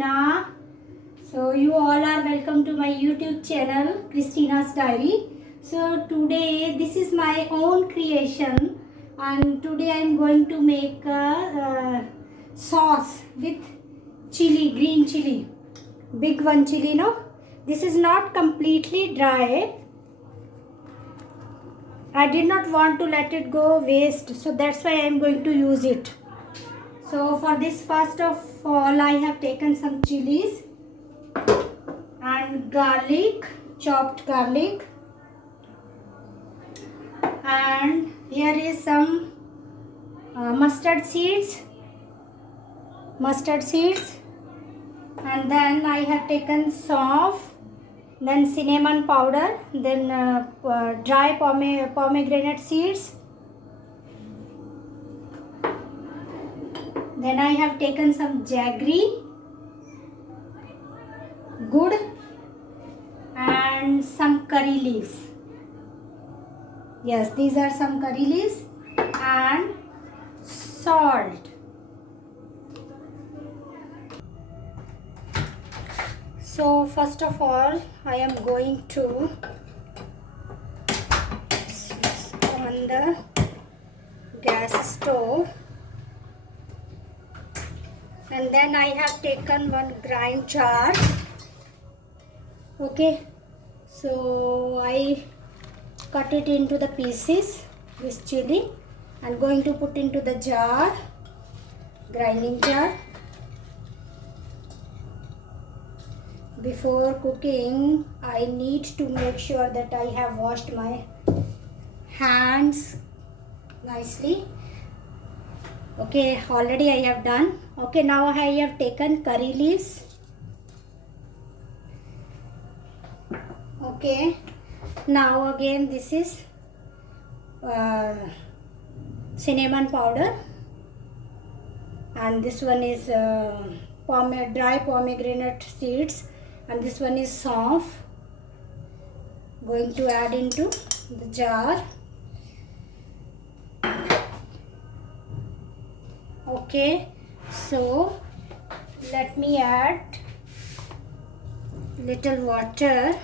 Christina. So you all are welcome to my YouTube channel, Christina's Diary. So today this is my own creation, and today I am going to make a sauce with chili, green chili, big one chili. No, this is not completely dry. I did not want to let it go waste, so that's why I am going to use it. So for this, first of all, I have taken some chilies and garlic, chopped garlic, and here is some mustard seeds, and then I have taken sauce, then cinnamon powder, then dry pomegranate seeds. Then I have taken some jaggery, good, and some curry leaves. Yes, these are some curry leaves and salt. So first of all, I am going to on the gas stove, and then I have taken one grind jar. Okay, so I cut it into the pieces, this chili. I'm going to put into the jar, grinding jar. Before cooking, I need to make sure that I have washed my hands nicely. Okay, already I have done. Okay, now I have taken curry leaves. Okay, now again this is cinnamon powder, and this one is dry pomegranate seeds, and this one is sauce. Going to add into the jar. Okay, so let me add little water,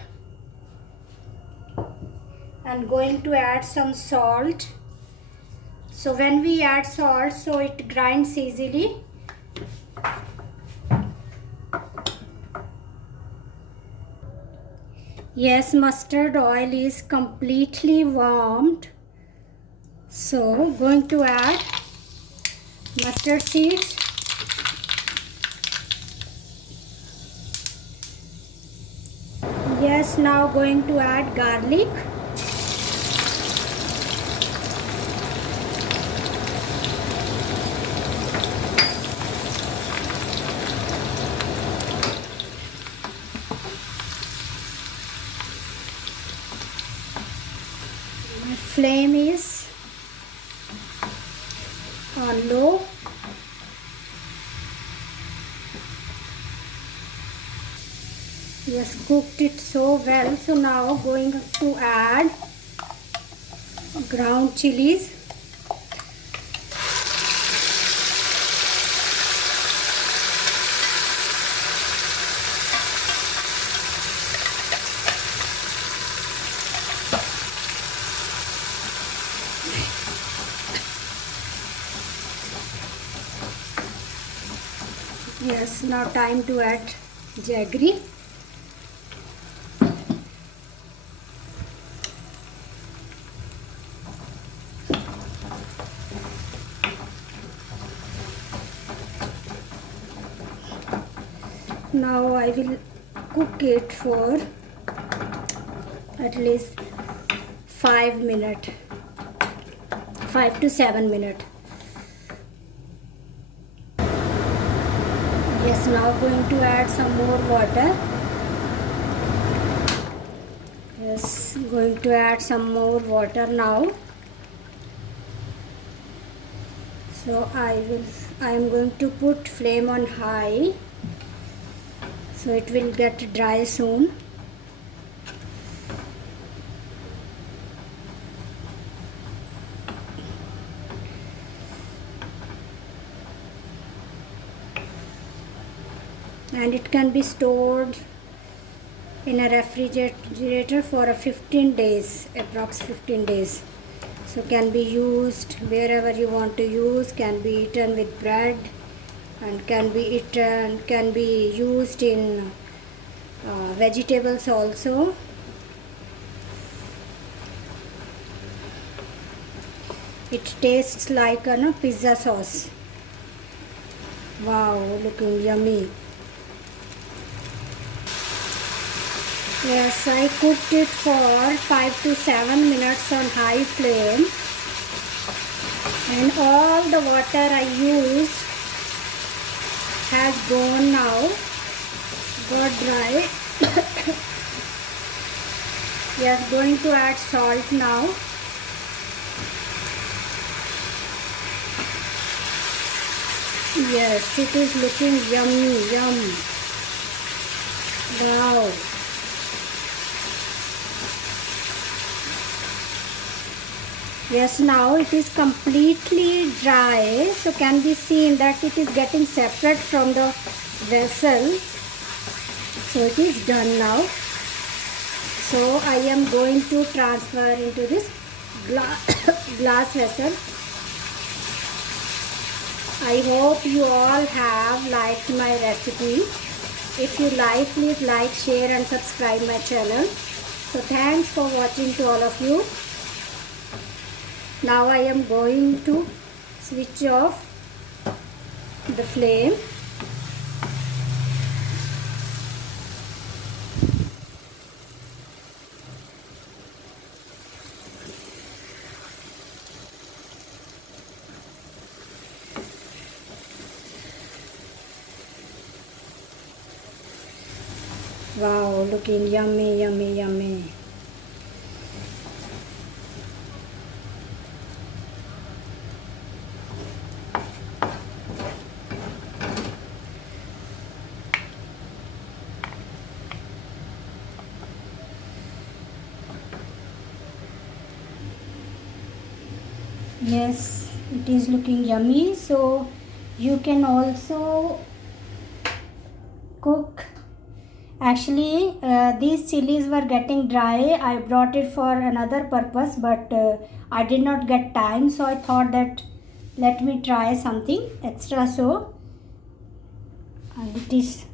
and going to add some salt. So when we add salt, so it grinds easily. Yes, mustard oil is completely warmed. So going to add mustard seeds, yes, now going to add garlic, my flame is on low. Yes, cooked it so well. So now going to add ground chilies. Yes, now time to add jaggery. Now I will cook it for at least 5 minutes, 5 to 7 minutes. Yes, now going to add some more water. Yes, going to add some more water now. So I am going to put flame on high, so it will get dry soon. and it can be stored in a refrigerator for a 15 days, approx 15 days. So can be used wherever you want to use, can be eaten with bread, and can be used in vegetables also. It tastes like a pizza sauce. Wow, looking yummy. Yes, I cooked it for 5 to 7 minutes on high flame, and all the water I used has gone now, got dry. Yes, going to add salt now. Yes, it is looking yummy, yum. Wow. Yes, now it is completely dry, so can be seen that it is getting separate from the vessel. So it is done now. So I am going to transfer into this glass vessel. I hope you all have liked my recipe. If you like, please like, share and subscribe my channel. So thanks for watching to all of you. Now I am going to switch off the flame. Wow, looking yummy, yummy, yummy. Yes, it is looking yummy. So you can also cook. Actually, these chilies were getting dry. I brought it for another purpose, but I did not get time. So I thought that let me try something extra. So it is